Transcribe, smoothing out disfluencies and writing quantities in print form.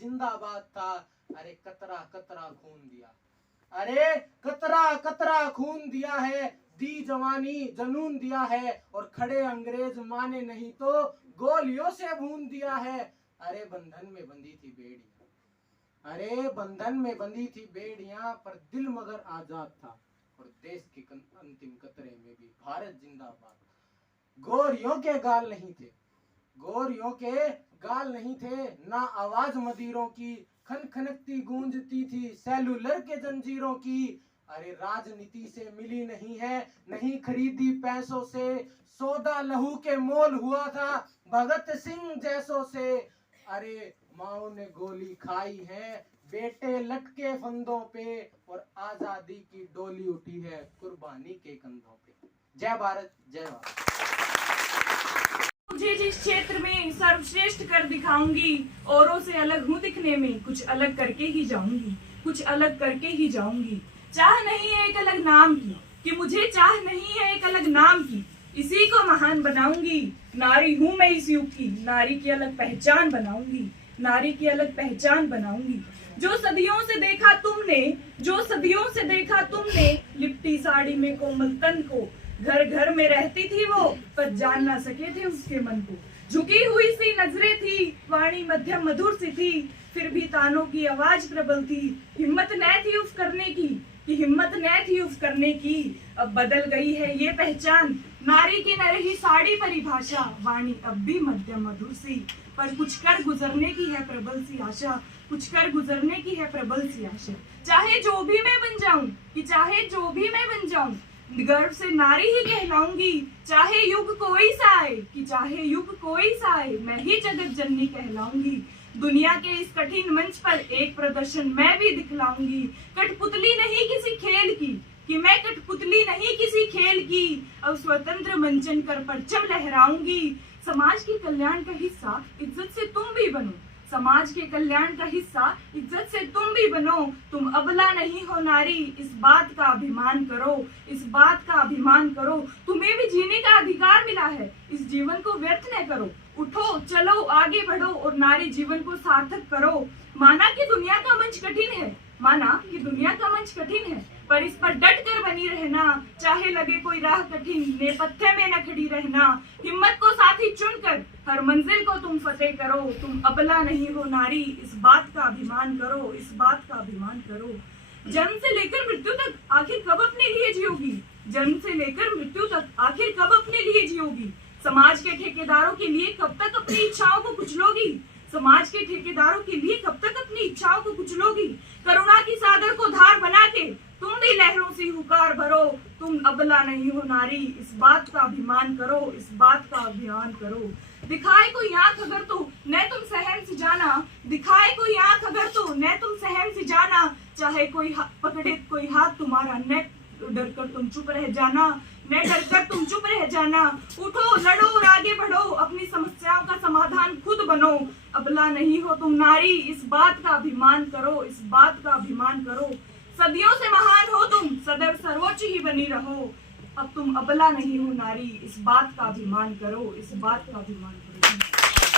जिंदाबाद था। अरे कतरा कतरा खून दिया, अरे कतरा कतरा खून दिया है, दी जवानी जनून दिया है, और खड़े अंग्रेज माने नहीं तो गोलियों से भून दिया है। अरे बंधन में बंधी थी बेड़ियां, अरे बंधन में बंधी थी बेड़ियां, पर दिल मगर आजाद था, और देश के अंतिम कतरे में भी भारत जिंदाबाद। गोरियों के गाल नहीं थे, गोरियों के गाल नहीं थे, ना आवाज मदीरों की, खन खनकती गूंजती थी सेलुलर के जंजीरों की। अरे राजनीति से मिली नहीं है, नहीं खरीदी पैसों से, सौदा लहू के मोल हुआ था भगत सिंह जैसों से। अरे माओ ने गोली खाई है, बेटे लटके फंदों पे, और आजादी की डोली उठी है कुर्बानी के कंधों पे। जय भारत, जय भारत। मुझे जिस क्षेत्र में सर्वश्रेष्ठ कर दिखाऊंगी, औरों से अलग हूँ दिखने में, कुछ अलग करके ही जाऊंगी, कुछ अलग करके ही जाऊंगी। चाह नहीं है एक अलग नाम की, कि मुझे चाह नहीं है एक अलग नाम की, इसी को महान बनाऊंगी। नारी हूँ मैं इस युग की, नारी की अलग पहचान बनाऊंगी, नारी की अलग पहचान बनाऊंगी। जो सदियों से देखा तुमने, जो सदियों से देखा तुमने, लिपटी साड़ी में कोमल तन को, घर घर में रहती थी वो, पर जान ना सके थे उसके मन को। झुकी हुई सी नजरें थी, वाणी मध्यम मधुर सी थी, फिर भी तानों की आवाज प्रबल थी। हिम्मत न थी उफ करने की, कि हिम्मत न थी उफ करने की। अब बदल गई है ये पहचान, नारी की न रही साड़ी परिभाषा, वाणी अब भी मध्यम मधुर सी, पर कुछ कर गुजरने की है प्रबल सी आशा, कुछ कर गुजरने की है प्रबल सी आशा। चाहे जो भी मैं बन जाऊं, कि चाहे जो भी मैं बन जाऊं, गर्व से नारी ही कहलाऊंगी। चाहे युग कोई सा आए, कि चाहे युग कोई सा आए, मैं ही जगत जननी कहलाऊंगी। दुनिया के इस कठिन मंच पर एक प्रदर्शन मैं भी दिखलाऊंगी। कठपुतली नहीं किसी खेल की, कि मैं कठपुतली नहीं किसी खेल की, अब स्वतंत्र मंचन कर परचम लहराऊंगी। समाज के कल्याण का हिस्सा इज्जत से तुम भी बनो, समाज के कल्याण का हिस्सा इज्जत से तुम भी बनो। तुम अबला नहीं हो नारी, इस बात का अभिमान करो, इस बात का अभिमान करो। तुम्हें भी जीने का अधिकार मिला है, इस जीवन को व्यर्थ न करो। उठो चलो आगे बढ़ो और नारी जीवन को सार्थक करो। माना कि दुनिया का मंच कठिन है, माना कि दुनिया का मंच कठिन है, पर इस पर डट कर बनी रहना। चाहे लगे कोई राह कठिन, नेपथ्य में न खड़ी रहना। हिम्मत को साथी चुनकर हर मंजिल को तुम फतेह करो। तुम अबला नहीं हो नारी, इस बात का अभिमान करो, इस बात का अभिमान करो। जन्म से लेकर मृत्यु तक आखिर कब अपने लिए जियोगी, जन्म से लेकर मृत्यु तक आखिर कब अपने लिए जियोगी। समाज के ठेकेदारों के लिए कब तक अपनी इच्छाओं को कुचलोगी, समाज के ठेकेदारों के लिए कब तक अपनी इच्छाओं को कुचलोगी। करुणा की सागर को धार बना के तुम भी लहरों से हुकार भरो। तुम अबला नहीं हो नारी, इस बात का अभिमान करो, इस बात का अभिमान करो। दिखाए कोई आंख अगर तो न तुम सहम से जाना, दिखाए कोई आंख अगर तो न तुम सहम से जाना। चाहे कोई पकड़े कोई हाथ तुम्हारा, न डर कर तुम चुप रह जाना, न डर कर तुम चुप रह जाना। उठो लड़ो और आगे बढ़ो, अपनी समस्याओं का समाधान खुद बनो। अबला नहीं हो तुम नारी, इस बात का अभिमान करो, इस बात का अभिमान करो। सदियों से महान हो तुम, सदैव सर्वोच्च ही बनी रहो। अब तुम अबला नहीं हो नारी, इस बात का अभिमान करो, इस बात का अभिमान करो।